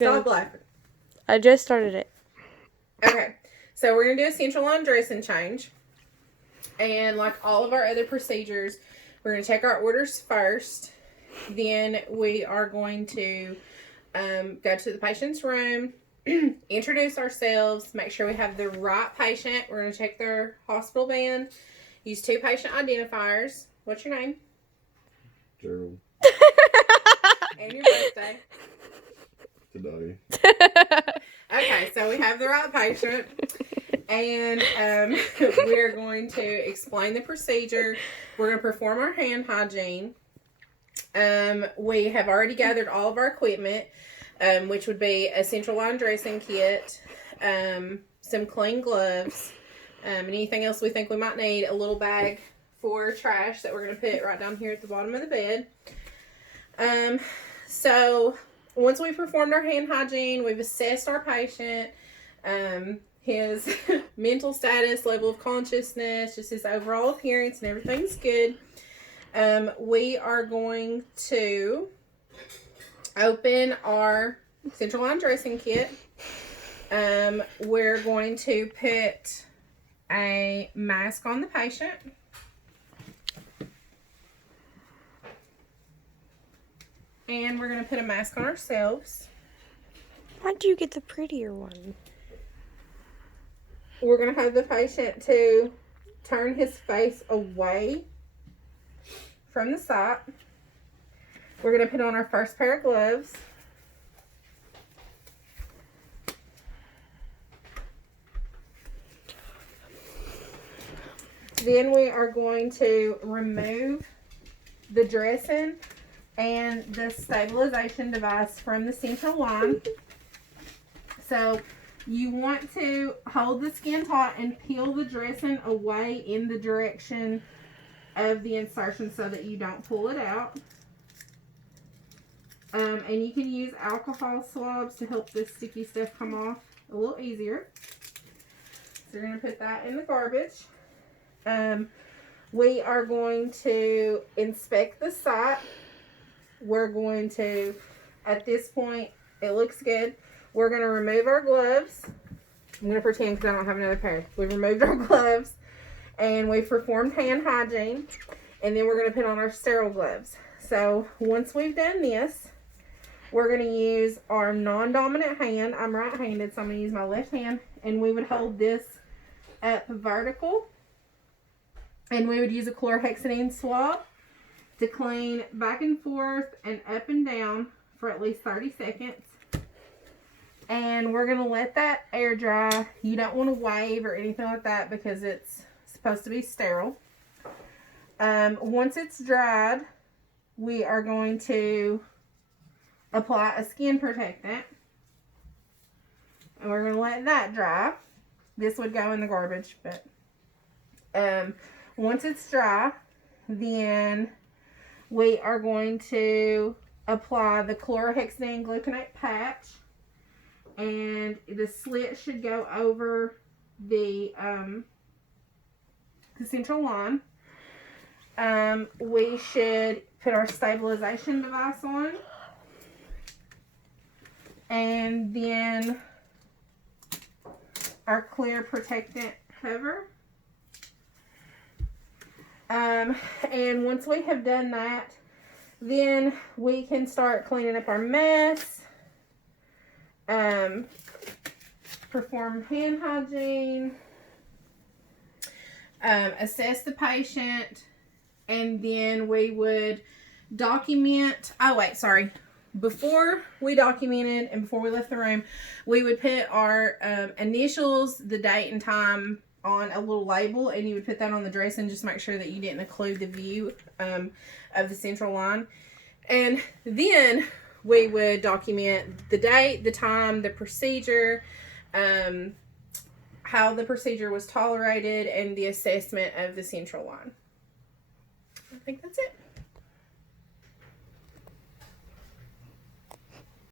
Stop laughing. I just started it. Okay, so we're going to do a central line dressing change. And like all of our other procedures, we're going to take our orders first. Then we are going to go to the patient's room, introduce ourselves, make sure we have the right patient. We're going to check their hospital band, use 2 patient identifiers. What's your name? Gerald. And your birthday. Today. Okay, so we have the right patient. And we're going to explain the procedure. We're going to perform our hand hygiene. We have already gathered all of our equipment, which would be a central line dressing kit, some clean gloves, and anything else we think we might need, a little bag for trash that we're going to put right down here at the bottom of the bed. So once we've performed our hand hygiene, we've assessed our patient, his mental status, level of consciousness, just his overall appearance, and everything's good. We are going to open our central line dressing kit. We're going to put a mask on the patient. And we're going to put a mask on ourselves. Why'd you get the prettier one? We're going to have the patient to turn his face away from the site. We're going to put on our first pair of gloves. Then we are going to remove the dressing and the stabilization device from the central line. So you want to hold the skin taut and peel the dressing away in the direction of the insertion so that you don't pull it out. And you can use alcohol swabs to help this sticky stuff come off a little easier. So we're going to put that in the garbage. We are going to inspect the site. We're going to, at this point, it looks good. We're going to remove our gloves. I'm going to pretend because I don't have another pair. We've removed our gloves and we've performed hand hygiene. And then we're going to put on our sterile gloves. So once we've done this, we're going to use our non-dominant hand. I'm right-handed, so I'm going to use my left hand. And we would hold this up vertical. And we would use a chlorhexidine swab to clean back and forth and up and down for at least 30 seconds. And we're going to let that air dry. You don't want to wave or anything like that because it's supposed to be sterile. Once it's dried, we are going to apply a skin protectant. And we're going to let that dry. This would go in the garbage, but once it's dry, then we are going to apply the chlorhexidine gluconate patch, and the slit should go over the central line. We should put our stabilization device on, and then our clear protectant cover. And once we have done that, then we can start cleaning up our mess, perform hand hygiene, assess the patient, and then we would document. Oh, wait, sorry. Before we documented and before we left the room, we would put our initials, the date and time on a little label, and you would put that on the dressing, just make sure that you didn't occlude the view of the central line. And then we would document the date, the time, the procedure, how the procedure was tolerated, and the assessment of the central line. I think that's it.